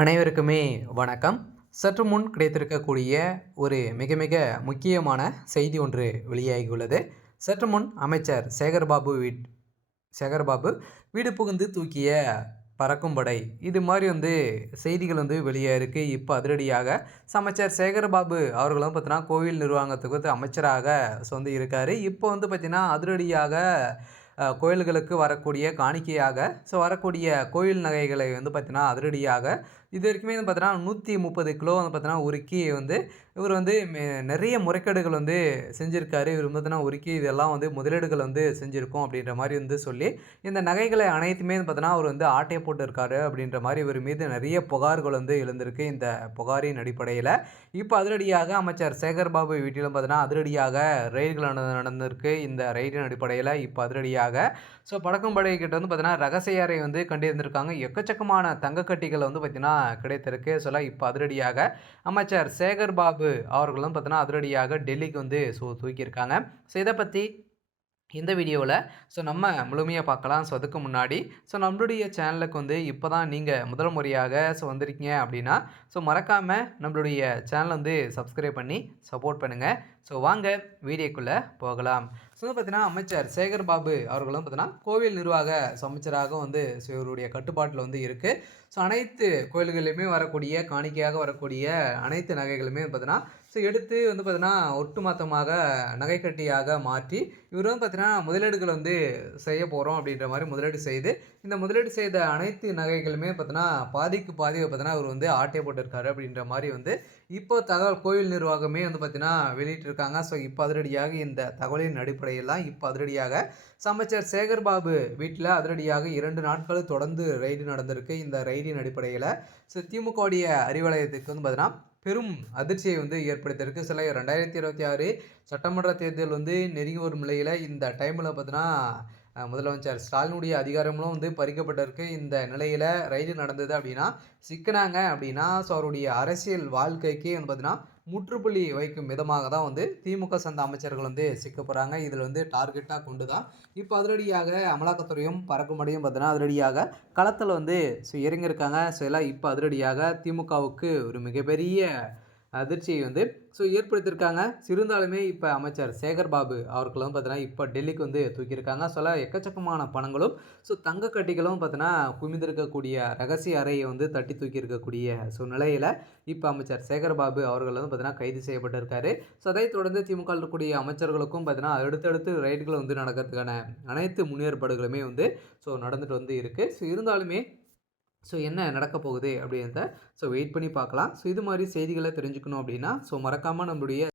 அனைவருக்குமே வணக்கம். சற்று முன் கிடைத்திருக்கக்கூடிய ஒரு மிக மிக முக்கியமான செய்தி ஒன்று வெளியாகியுள்ளது. சற்று முன் அமைச்சர் சேகர்பாபு வீடு புகுந்து தூக்கிய பறக்கும் படை இது மாதிரி செய்திகள் வெளியாயிருக்கு. இப்போ அதிரடியாக அமைச்சர் சேகர்பாபு அவர்களும் பார்த்தீங்கன்னா கோவில் நிர்வாகத்துக்கு அமைச்சராக இருக்காரு. இப்போ பார்த்தீங்கன்னா அதிரடியாக கோயில்களுக்கு வரக்கூடிய காணிக்கையாக வரக்கூடிய கோயில் நகைகளை பார்த்தீங்கன்னா அதிரடியாக இது வரைக்குமே பார்த்தீங்கன்னா 130 கிலோ பார்த்தீங்கன்னா உருக்கி இவர் நிறைய முறைகேடுகள் செஞ்சுருக்காரு. இவர் பார்த்தீங்கன்னா உருக்கி இதெல்லாம் முதலீடுகள் செஞ்சுருக்கோம் அப்படின்ற மாதிரி சொல்லி இந்த நகைகளை அனைத்துமே பார்த்தீங்கன்னா அவர் ஆட்டையை போட்டிருக்காரு அப்படின்ற மாதிரி இவர் மீது நிறைய புகார்கள் எழுந்திருக்கு. இந்த புகாரின் அடிப்படையில் இப்போ அதிரடியாக அமைச்சர் சேகர்பாபு வீட்டிலும் பார்த்தீங்கன்னா அதிரடியாக ரெய்டுகள் நடந்திருக்கு. இந்த ரெய்டின் அடிப்படையில் இப்போ அதிரடியாக படக்கும்படை கிட்ட பார்த்தீங்கன்னா ரகசிய அறை கண்டிருந்திருக்காங்க. எக்கச்சக்கமான தங்கக்கட்டிகள் பார்த்தீங்கன்னா கிடைத்திருக்கு. இப்போ அதிரடியாக அமைச்சர் சேகர்பாபு அவர்களும் பார்த்தீங்கன்னா அதிரடியாக டெல்லிக்கு தூக்கியிருக்காங்க. இதை பற்றி இந்த வீடியோவில் நம்ம முழுமையாக பார்க்கலாம். அதுக்கு முன்னாடி நம்மளுடைய சேனலுக்கு இப்போ தான் நீங்கள் முதல் முறையாக வந்திருக்கீங்க அப்படின்னா மறக்காமல் நம்மளுடைய சேனலை சப்ஸ்கிரைப் பண்ணி சப்போர்ட் பண்ணுங்கள். வாங்க வீடியோக்குள்ளே போகலாம். பார்த்தீங்கன்னா அமைச்சர் சேகர்பாபு அவர்களும் பார்த்தீங்கன்னா கோவில் நிர்வாக அமைச்சராக இவருடைய கட்டுப்பாட்டில் இருக்குது. அனைத்து கோயில்களிலுமே வரக்கூடிய காணிக்கையாக வரக்கூடிய அனைத்து நகைகளுமே பார்த்தீங்கன்னா எடுத்து பார்த்தீங்கன்னா ஒட்டுமொத்தமாக நகை கட்டியாக மாற்றி இவர் பார்த்தீங்கன்னா முதலீடுகள் செய்ய போகிறோம் அப்படின்ற மாதிரி முதலீடு செய்து இந்த முதலீடு செய்த அனைத்து நகைகளுமே பார்த்தீங்கன்னா பாதிக்கு பாதி பார்த்தீங்கன்னா அவர் ஆட்டை போட்டிருக்காரு அப்படின்ற மாதிரி இப்போ தகவல் கோயில் நிர்வாகமே பார்த்தீங்கன்னா வெளியிட்டிருக்காங்க. இப்போ அதிரடியாக இந்த தகவலின் அடிப்படையில் இப்போ அதிரடியாக அமைச்சர் சேகர்பாபு வீட்டில் அதிரடியாக 2 நாட்கள் தொடர்ந்து ரெய்டு நடந்திருக்கு. இந்த ரெய்டின் அடிப்படையில் திமுகவுடைய அறிவாலயத்துக்கு பார்த்தீங்கன்னா பெரும் அதிர்ச்சியை ஏற்படுத்தியிருக்கு. 2026 சட்டமன்ற தேர்தல் நெருங்கி வரும் நிலையில் இந்த டைமில் பார்த்தீங்கன்னா முதலமைச்சர் ஸ்டாலினுடைய அதிகாரங்களும் பறிக்கப்பட்டிருக்கு. இந்த நிலையில் ரெய்டு நடந்தது அப்படின்னா சிக்கினாங்க அப்படின்னா அவருடைய அரசியல் வாழ்க்கைக்கு பார்த்தீங்கன்னா முற்றுப்புள்ளி வைக்கும் விதமாக தான் திமுக சார்ந்த அமைச்சர்கள் சிக்க போகிறாங்க. இதில் டார்கெட்டாக கொண்டு தான் இப்போ அதிரடியாக அமலாக்கத்துறையும் பறக்கும்படியும் பார்த்தீங்கன்னா அதிரடியாக களத்தில் இறங்கியிருக்காங்க. எல்லாம் இப்போ அதிரடியாக திமுகவுக்கு ஒரு மிகப்பெரிய அதிர்ச்சியை ஏற்படுத்தியிருக்காங்க. இருந்தாலுமே இப்போ அமைச்சர் சேகர்பாபு அவர்களும் பார்த்தீங்கன்னா இப்போ டெல்லிக்கு தூக்கியிருக்காங்க. எக்கச்சக்கமான பணங்களும் தங்க கட்டிகளும் பார்த்தீங்கன்னா குமிந்திருக்கக்கூடிய ரகசிய அறையை தட்டி தூக்கியிருக்கக்கூடிய நிலையில் இப்போ அமைச்சர் சேகர்பாபு அவர்கள் பார்த்தீங்கன்னா கைது செய்யப்பட்டிருக்காரு. அதைத் தொடர்ந்து திமுக இருக்கக்கூடிய அமைச்சர்களுக்கும் பார்த்தீங்கன்னா அடுத்தடுத்து ரைடுகள் நடக்கிறதுக்கான அனைத்து முன்னேற்பாடுகளுமே நடந்துட்டு இருக்குது. இருந்தாலுமே என்ன நடக்க போகுது அப்படின்றத வெயிட் பண்ணி பார்க்கலாம். இது மாதிரி செய்திகளை தெரிஞ்சுக்கணும் அப்படின்னா மறக்காமல் நம்மளுடைய